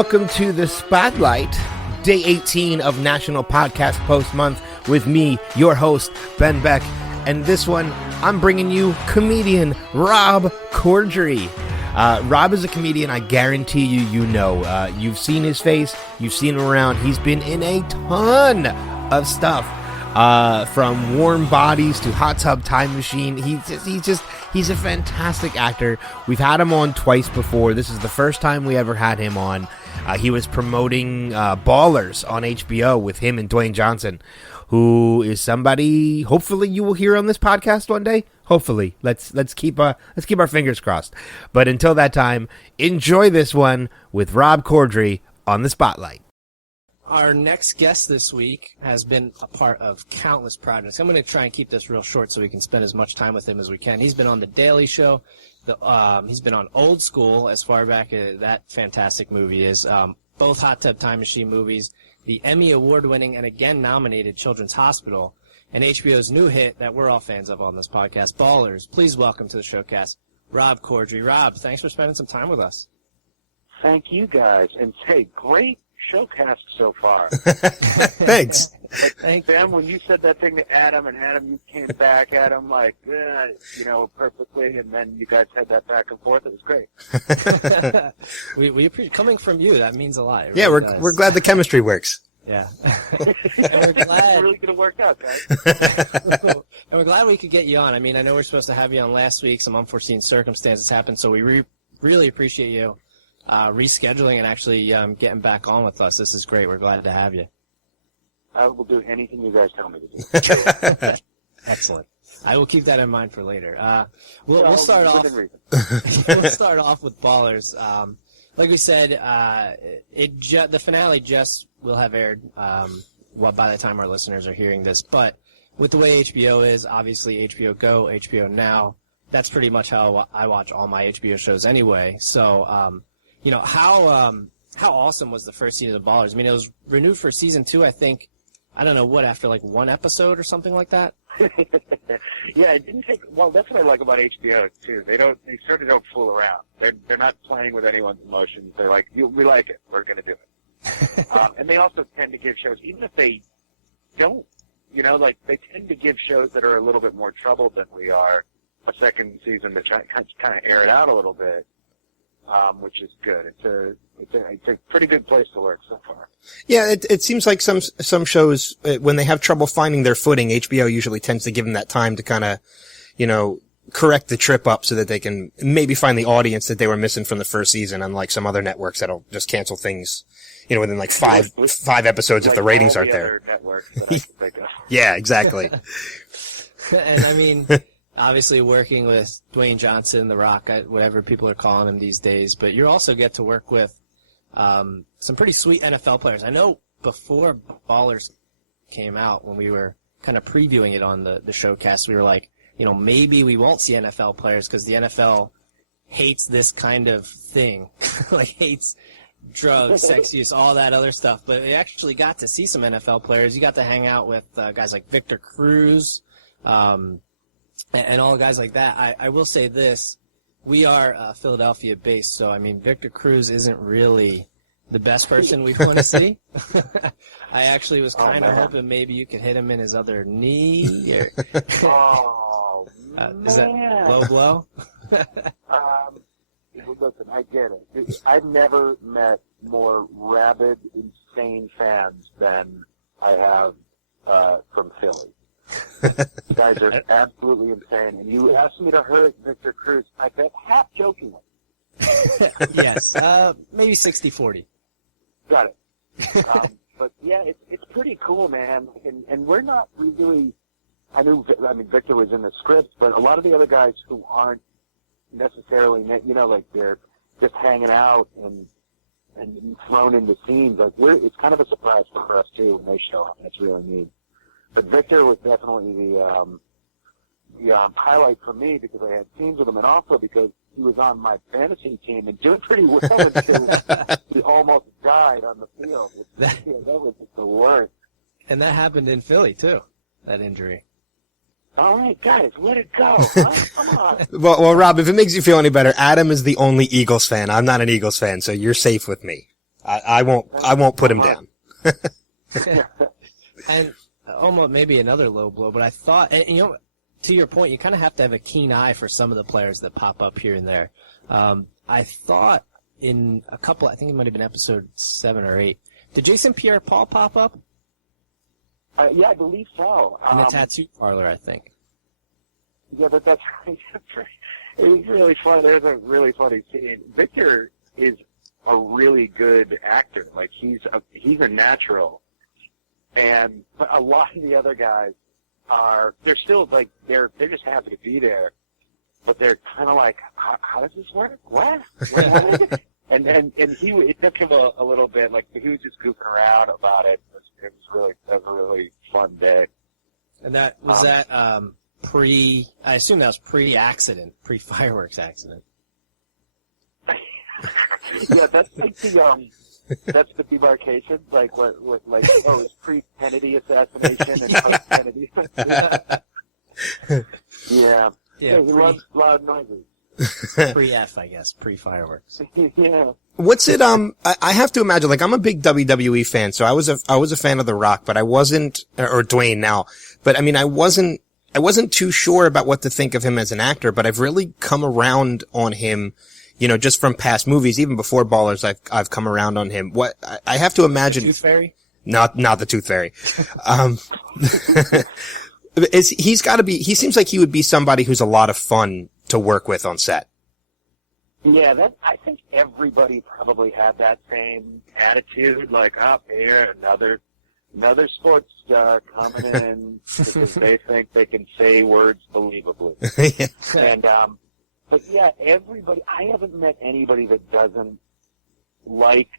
welcome to the Spotlight, day 18 of National Podcast Post Month with me, your host, Ben Beck. And this one, I'm bringing you comedian Rob Corddry. Rob is a comedian I guarantee you know. You've seen his face, you've seen him around. He's been in a ton of stuff, from Warm Bodies to Hot Tub Time Machine. He's a fantastic actor. We've had him on twice before. This is the first time we ever had him on. He was promoting Ballers on HBO with him and Dwayne Johnson, who is somebody hopefully you will hear on this podcast one day. Hopefully. Let's keep our fingers crossed. But until that time, enjoy this one with Rob Corddry on the Spotlight. Our next guest this week has been a part of countless projects. I'm going to try and keep this real short so we can spend as much time with him as we can. He's been on The Daily Show. He's been on Old School, as far back as that fantastic movie is. Both Hot Tub Time Machine movies. The Emmy Award-winning and again nominated Children's Hospital. And HBO's new hit that we're all fans of on this podcast, Ballers. Please welcome to the showcast, Rob Corddry. Rob, thanks for spending some time with us. Thank you, guys. And say, great showcast so far. Thanks. Thank Sam, when you said that thing to Adam, and Adam, you came back at him like, perfectly, and then you guys had that back and forth. It was great. we appreciate coming from you. That means a lot. Yeah, we're glad the chemistry works. Yeah. And we're glad it's really going to work out, guys. And we're glad we could get you on. I mean, I know we're supposed to have you on last week. Some unforeseen circumstances happened, so we really appreciate you rescheduling and actually getting back on with us. This is great. We're glad to have you. I will do anything you guys tell me to do. Excellent. I will keep that in mind for later. We'll start off. We'll start off with Ballers. Like we said, the finale just will have aired by the time our listeners are hearing this. But with the way HBO is, obviously HBO Go, HBO Now, that's pretty much how I watch all my HBO shows anyway. So, how awesome was the first season of Ballers? I mean, it was renewed for season 2, I think. I don't know after like one episode or something like that. Yeah, it didn't take. Well, that's what I like about HBO too. They sort of don't fool around. They're not playing with anyone's emotions. They're like, we like it. We're going to do it. And they also tend to give shows, even if they don't, they tend to give shows that are a little bit more troubled than we are a second season to try kind of air it out a little bit, which is good. It's a pretty good place to work so far. Yeah, it seems like some shows, when they have trouble finding their footing, HBO usually tends to give them that time to kind of, correct the trip up so that they can maybe find the audience that they were missing from the first season, unlike some other networks that'll just cancel things, within like five episodes if the ratings aren't there. Networks that I can think of. Yeah, exactly. And I mean, obviously working with Dwayne Johnson, The Rock, whatever people are calling him these days, but you also get to work with some pretty sweet NFL players. I know before Ballers came out, when we were kind of previewing it on the showcast, we were like, maybe we won't see NFL players because the NFL hates this kind of thing, like hates drugs, sex use, all that other stuff. But we actually got to see some NFL players. You got to hang out with guys like Victor Cruz, and all guys like that. I will say this. We are Philadelphia-based, so, I mean, Victor Cruz isn't really the best person we want to see. I actually was kind of hoping maybe you could hit him in his other knee. Is that low blow? Listen, I get it. I've never met more rabid, insane fans than I have from Philly. You guys are absolutely insane. And you asked me to hurt Victor Cruz, I bet half jokingly. Yes, maybe 60-40. Got it. But yeah, it's pretty cool, man. And we're not really. I mean, Victor was in the script, but a lot of the other guys who aren't necessarily, like they're just hanging out and thrown into scenes. Like it's kind of a surprise for us too when they show up. That's really neat. But Victor was definitely the highlight for me because I had scenes with him, and also because he was on my fantasy team and doing pretty well until he almost died on the field. That was just the worst. And that happened in Philly too. That injury. All right, guys, let it go. Huh? Come on. Well, Rob, if it makes you feel any better, Adam is the only Eagles fan. I'm not an Eagles fan, so you're safe with me. I won't put him down. And almost maybe another low blow, but I thought, and, you know, to your point, you kind of have to have a keen eye for some of the players that pop up here and there. I thought in a couple, I think it might have been episode 7 or 8, did Jason Pierre-Paul pop up? Yeah, I believe so. In the tattoo parlor, I think. Yeah, but that's it's really fun. There's a really funny scene. Victor is a really good actor. Like he's a natural, and a lot of the other guys they're still like they're just happy to be there, but they're kind of like, how does this work? What? And it took him a little bit. Like he was just goofing around about it. It was a really fun day. And that was I assume that was pre-accident, pre-fireworks accident. Yeah, that's like that's the demarcation, like what like it's pre-Kennedy assassination and post-Kennedy. Yeah. He loves loud noises. Pre-F, I guess, pre-fireworks. Yeah. What's it? I have to imagine. Like, I'm a big WWE fan, so I was a fan of The Rock, but I wasn't, or Dwayne now. But I mean, I wasn't too sure about what to think of him as an actor. But I've really come around on him, you know, just from past movies, even before Ballers. I've come around on him. What I have to imagine. The Tooth Fairy? Not the Tooth Fairy. He's got to be. He seems like he would be somebody who's a lot of fun to work with on set. Yeah, I think everybody probably had that same attitude, like, here, another sports star coming in because they think they can say words believably. Yeah. And, but yeah, I haven't met anybody that doesn't like,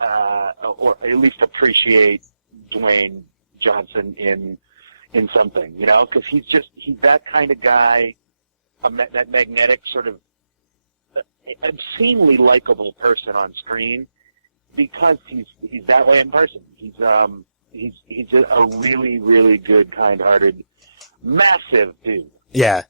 or at least appreciate Dwayne Johnson in something, you know, because he's that kind of guy, that magnetic sort of obscenely likable person on screen because he's that way in person. He's a really, really good, kind-hearted, massive dude. Yeah.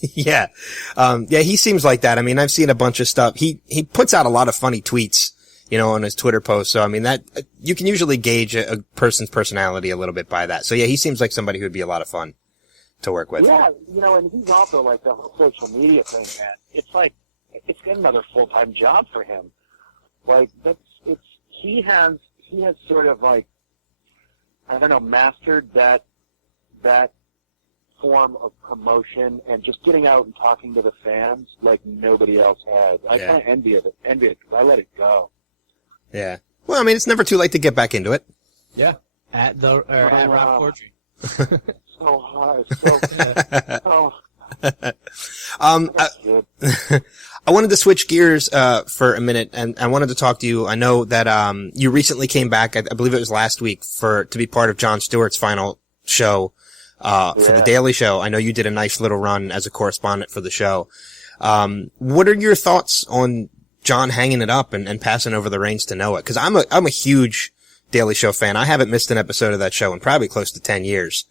Yeah. He seems like that. I mean, I've seen a bunch of stuff. He puts out a lot of funny tweets, you know, on his Twitter posts. So, I mean, that, you can usually gauge a person's personality a little bit by that. So yeah, he seems like somebody who would be a lot of fun to work with. Yeah, you know, and he's also like the whole social media thing, man. It's like, it's another full-time job for him. Like, he has sort of like, I don't know, mastered that form of promotion and just getting out and talking to the fans like nobody else has. I kind of envy it because I let it go. Yeah. Well, I mean, it's never too late to get back into it. Yeah. At Rob Corddry. So hard. So I wanted to switch gears for a minute, and I wanted to talk to you. I know that you recently came back, I believe it was last week, to be part of Jon Stewart's final show for The Daily Show. I know you did a nice little run as a correspondent for the show. What are your thoughts on Jon hanging it up and passing over the reins to Noah? Because I'm a huge Daily Show fan. I haven't missed an episode of that show in probably close to 10 years.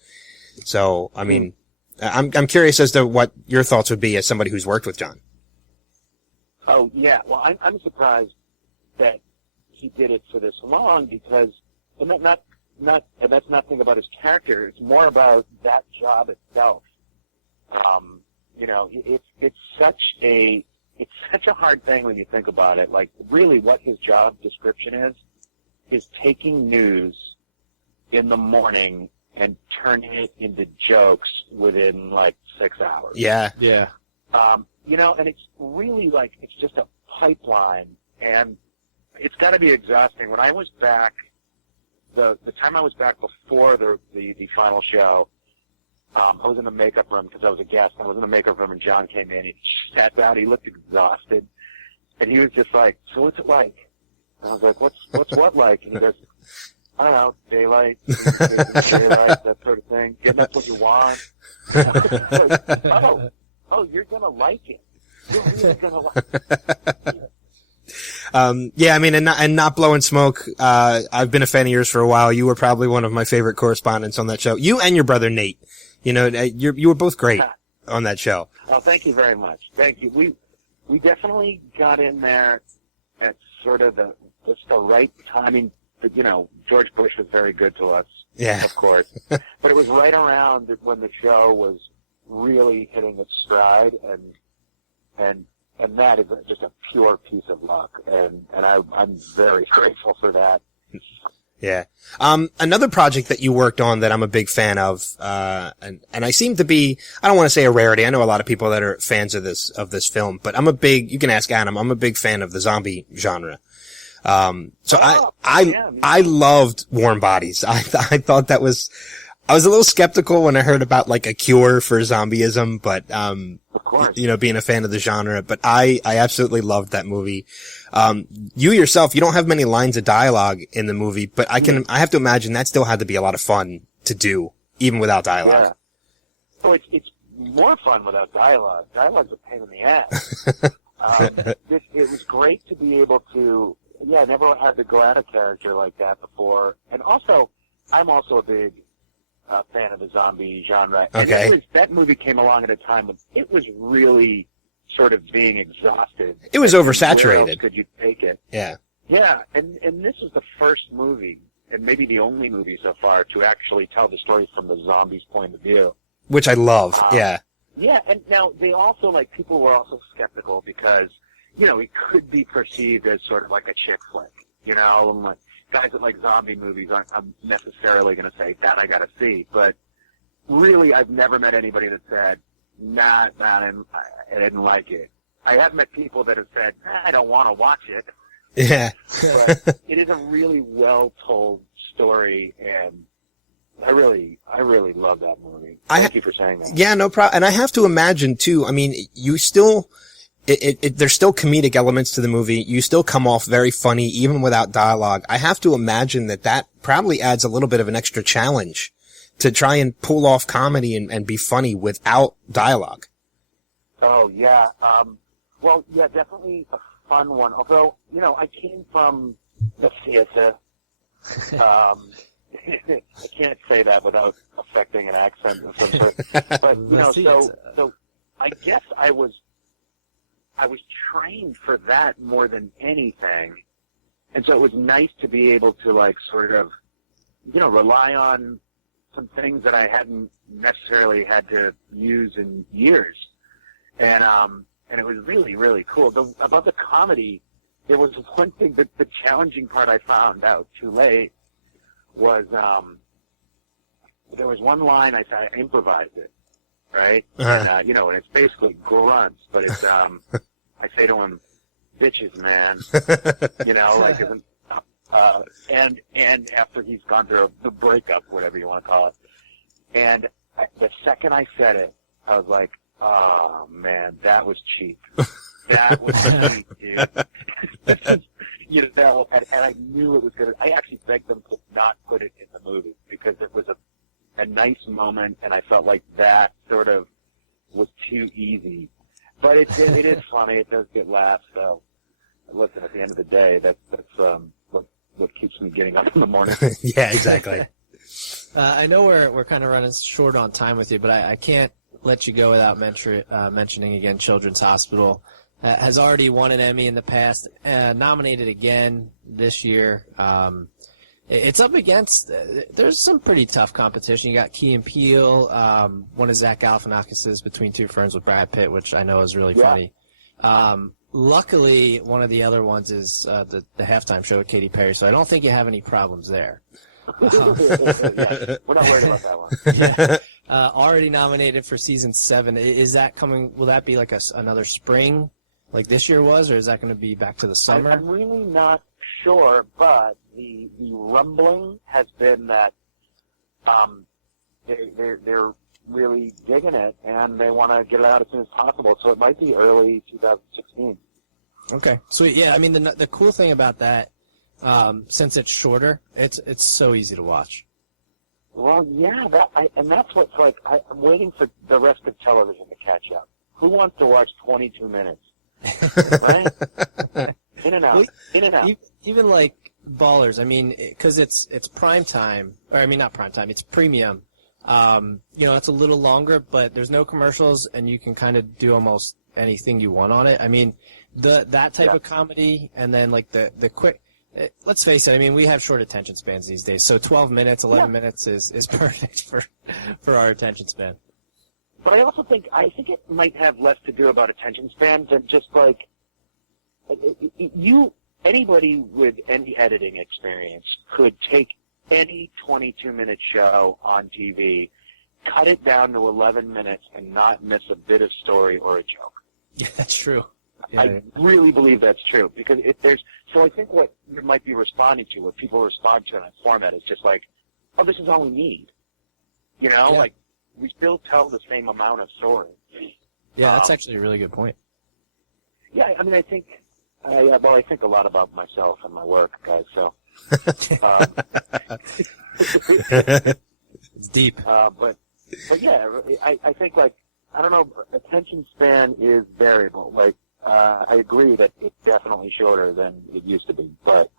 So, I mean, I'm curious as to what your thoughts would be as somebody who's worked with Jon. Oh yeah, well I'm surprised that he did it for this long because, and that's nothing about his character. It's more about that job itself. You know, it's such a hard thing when you think about it. Like really, what his job description is taking news in the morning and turning it into jokes within like 6 hours. Yeah. Yeah. You know, and it's really like, it's just a pipeline, and it's got to be exhausting. When I was back, the time I was back before the final show, I was in the makeup room because I was a guest. I was in the makeup room, and Jon came in. He sat down. He looked exhausted, and he was just like, "So what's it like?" And I was like, "What's what like?" And he goes, "I don't know, daylight, that sort of thing. Getting up what you want." Like, oh, you're gonna like it. You're really gonna like it. Yeah, I mean, and not blowing smoke. I've been a fan of yours for a while. You were probably one of my favorite correspondents on that show. You and your brother Nate. You know, you were both great on that show. Oh, thank you very much. Thank you. We definitely got in there at sort of just the right timing. But, George Bush was very good to us, Yeah. of course. But it was right around when the show was really hitting its stride, and that is just a pure piece of luck, and I'm very grateful for that. Yeah. Another project that you worked on that I'm a big fan of, and I seem to be, I don't want to say a rarity. I know a lot of people that are fans of this film, but you can ask Adam, I'm a big fan of the zombie genre. I loved Warm Bodies. I thought I was a little skeptical when I heard about like a cure for zombieism, but, of course, being a fan of the genre, but I absolutely loved that movie. You yourself, you don't have many lines of dialogue in the movie, but I have to imagine that still had to be a lot of fun to do, even without dialogue. Yeah. Oh, it's more fun without dialogue. Dialogue's a pain in the ass. It was great to be able to, I never had to go at a character like that before. And also, I'm also a big fan of the zombie genre. Okay. And that movie came along at a time when it was really sort of being exhausted. It was oversaturated. Where else could you take it? Yeah. Yeah, and this is the first movie, and maybe the only movie so far, to actually tell the story from the zombies' point of view. Which I love, yeah. Yeah, and now they also, people were also skeptical because, it could be perceived as sort of like a chick flick, and like, guys that like zombie movies aren't necessarily going to say, that I got to see, but really I've never met anybody that said, nah, I didn't like it. I have met people that have said, I don't want to watch it. Yeah. But it is a really well-told story, and I really love that movie. Thank you for saying that. Yeah, no problem. And I have to imagine, too, I mean, you still, there's still comedic elements to the movie. You still come off very funny, even without dialogue. I have to imagine that probably adds a little bit of an extra challenge to try and pull off comedy and be funny without dialogue. Oh, yeah. Well, yeah, definitely a fun one. Although, I came from the theater. I can't say that without affecting an accent of some sort. But, so I guess I was trained for that more than anything. And so it was nice to be able to, sort of, rely on some things that I hadn't necessarily had to use in years. And it was really, really cool. About the comedy, there was one thing that the challenging part I found out too late was, there was one line I improvised it, right? Uh-huh. And, and it's basically grunts, but it's, I say to him, bitches, man, and after he's gone through the breakup, whatever you want to call it. And the second I said it, I was like, oh, man, that was cheap. That was cheap, dude. And I knew it was going to, I actually begged them to not put it in the movie because it was a nice moment, and I felt like that sort of was too easy. But it is funny. It does get laughs, so listen, at the end of the day, that's what keeps me getting up in the morning. Yeah, exactly. I know we're kind of running short on time with you, but I can't let you go without mentioning again Children's Hospital. Has already won an Emmy in the past, nominated again this year. It's up against, there's some pretty tough competition. You got Key and Peele, one of Zach Galifianakis's Between Two Ferns with Brad Pitt, which I know is really funny. Luckily, one of the other ones is the halftime show with Katy Perry, so I don't think you have any problems there. Yeah, we're not worried about that one. Yeah. Already nominated for season 7. Is that coming? Will that be like another spring, like this year was, or is that going to be back to the summer? I'm really not sure, but the rumbling has been that they're really digging it, and they want to get it out as soon as possible. So it might be early 2016. Okay, sweet. Yeah, I mean the cool thing about that, since it's shorter, it's so easy to watch. Well, yeah, and that's what's like. I'm waiting for the rest of television to catch up. Who wants to watch 22 minutes? Right? In and out. Well, in and out. Even like Ballers, I mean, because it's prime time, or I mean not prime time, it's premium. It's a little longer, but there's no commercials, and you can kind of do almost anything you want on it. I mean, that type of comedy, and then like the quick. let's face it. I mean, we have short attention spans these days, so 12 minutes, 11 minutes is perfect for our attention span. But I also think it might have less to do about attention span than just like anybody with any editing experience could take any 22-minute show on TV, cut it down to 11 minutes, and not miss a bit of story or a joke. Yeah, that's true. Yeah. I really believe that's true because so I think what you might be responding to, what people respond to in a format is just like, oh, this is all we need. You know, like we still tell the same amount of story. Yeah, that's actually a really good point. Yeah, I mean, I think a lot about myself and my work, guys. So it's deep. But yeah, I think like I don't know, attention span is variable. Like I agree that it's definitely shorter than it used to be, but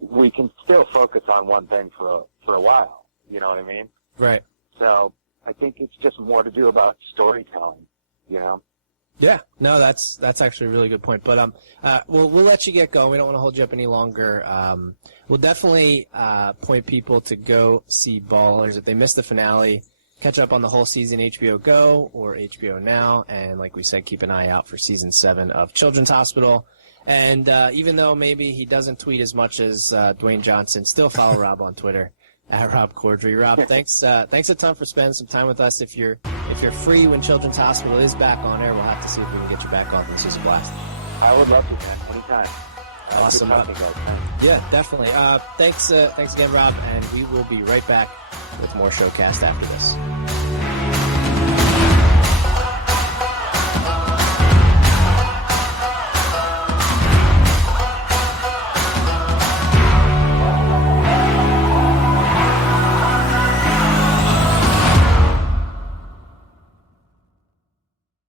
we can still focus on one thing for a while. You know what I mean? Right. So I think it's just more to do about storytelling. You know? Yeah. No, that's actually a really good point. But we'll let you get going. We don't want to hold you up any longer. We'll definitely point people to go see Ballers if they missed the finale. Catch up on the whole season, HBO Go or HBO Now, and like we said, keep an eye out for Season 7 of Children's Hospital. And even though maybe he doesn't tweet as much as Dwayne Johnson, still follow Rob on Twitter at Rob Corddry. Rob, thanks a ton for spending some time with us. If you're free when Children's Hospital is back on air, we'll have to see if we can get you back on. This is a blast. I would love to, man. Anytime. Awesome. Yeah, definitely. Thanks again, Rob, and we will be right back with more Showcast after this.